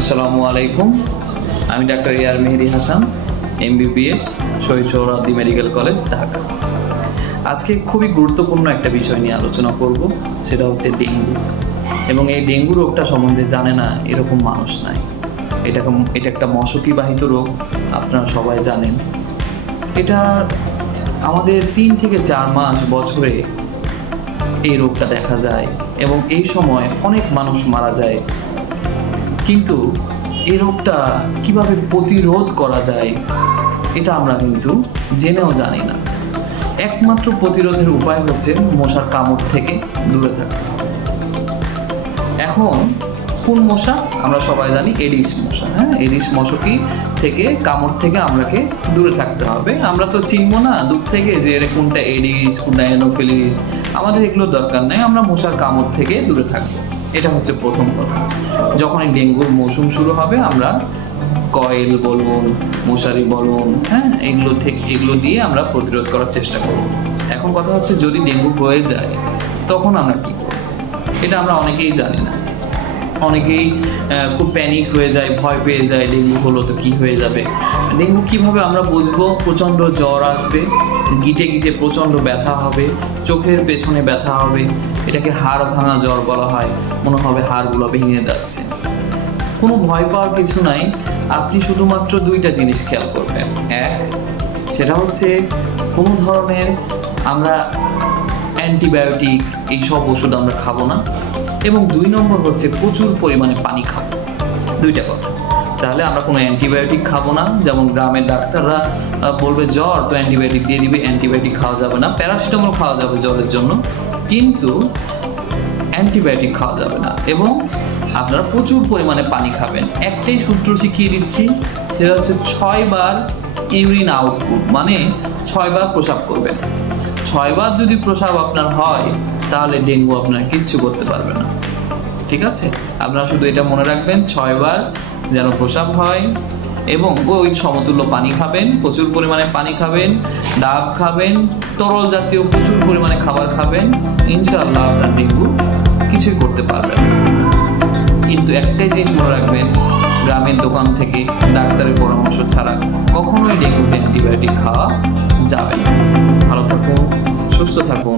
আসসালামু আলাইকুম। আমি ডাক্তার ইয়ার Mehedi Hasan, MBBS, Shaheed Suhrawardy medical college, Dhaka. আজকে খুবই গুরুত্বপূর্ণ একটা বিষয় নিয়ে আলোচনা করব, সেটা হচ্ছে ডেঙ্গু। এবং এই ডেঙ্গু রোগটা সম্বন্ধে জানে না এরকম মানুষ নাই। এটা একটা মশকিবাহিত রোগ, আপনারা সবাই জানেন। এটা আমাদের 3 থেকে 4 মাস বছরে এই রোগটা দেখা যায় এবং এই সময় অনেক মানুষ মারা যায়। কিন্তু এই রোগটা কিভাবে প্রতিরোধ করা যায় এটা আমরা কিন্তু জেনেও জানি না। একমাত্র প্রতিরোধের উপায় হচ্ছে মশার কামড় থেকে দূরে থাকা। এখন কোন মশা? আমরা সবাই জানি এডিস মশা। এডিস মশকি থেকে কামড় থেকে আমরাকে দূরে থাকতে হবে। আমরা তো চিনবো না দূর থেকে যে কোনটা এডিস, কোনটা অ্যানোফিলিস। আমাদের এগুলোর দরকার নেই, আমরা মশার কামড় থেকে দূরে থাকবো। এটা হচ্ছে প্রথম কথা। যখনই ডেঙ্গুর মৌসুম শুরু হবে আমরা কয়েল বলুন, মশারি বলুন, এগুলো দিয়ে আমরা প্রতিরোধ করার চেষ্টা করব। এখন কথা হচ্ছে যদি ডেঙ্গু হয়ে যায় তখন আমরা কী করব? এটা আমরা অনেকেই জানি না। অনেকেই খুব প্যানিক হয়ে যায়, ভয় পেয়ে যায়, ডেঙ্গু হলো তো কী হয়ে যাবে। ডেঙ্গু কীভাবে আমরা বুঝবো? প্রচণ্ড জ্বর আসবে, গিটে গিটে প্রচণ্ড ব্যথা হবে, চোখের পেছনে ব্যথা হবে। এটাকে হাড় ভাঙা জ্বর বলা হয়, মনে হবে হাড়গুলো ভেঙে যাচ্ছে। কোনো ভয় পাওয়ার কিছু নাই। আপনি শুধুমাত্র 2টা জিনিস খেয়াল করবেন। এক, সেটা হচ্ছে কোনো ধরনের আমরা অ্যান্টিবায়োটিক এইসব ওষুধ আমরা খাবো না। এবং 2 নম্বর হচ্ছে প্রচুর পরিমাণে পানি খাবো। 2টা কথা। তাহলে আমরা কোনো অ্যান্টিবায়োটিক খাবো না। যেমন গ্রামের ডাক্তাররা বলবে জ্বর তো অ্যান্টিবায়োটিক দিয়ে দিবে, অ্যান্টিবায়োটিক খাওয়া যাবে না। প্যারাসিটামল খাওয়া যাবে জ্বরের জন্য, কিন্তু অ্যান্টিবায়োটিক খাওয়া যাবে না। এবং আপনারা প্রচুর পরিমাণে পানি খাবেন। একটাই সূত্র শিখিয়ে দিচ্ছি, সেটা হচ্ছে 6 বার ইউরিন আউটপুট, মানে 6 বার প্রস্রাব করবেন। 6 বার যদি প্রস্রাব আপনার হয় তাহলে ডেঙ্গু আপনার কিচ্ছু করতে পারবে না। ঠিক আছে? আপনারা শুধু এটা মনে রাখবেন, 6 বার যেন প্রস্রাব হয় এবং ওই সমতুল্য পানি খাবেন, প্রচুর পরিমাণে পানি খাবেন, ডাব খাবেন, তরল জাতীয় প্রচুর পরিমাণে খাবার খাবেন। ইনশাআল্লাহ আপনার ডেঙ্গু কিছুই করতে পারবেন না। কিন্তু একটাই জিনিস মনে রাখবেন, গ্রামের দোকান থেকে ডাক্তারের পরামর্শ ছাড়া কখনোই ডেঙ্গুতে অ্যান্টিবায়োটিক খাওয়া যাবে না। ভালো থাকুন, সুস্থ থাকুন।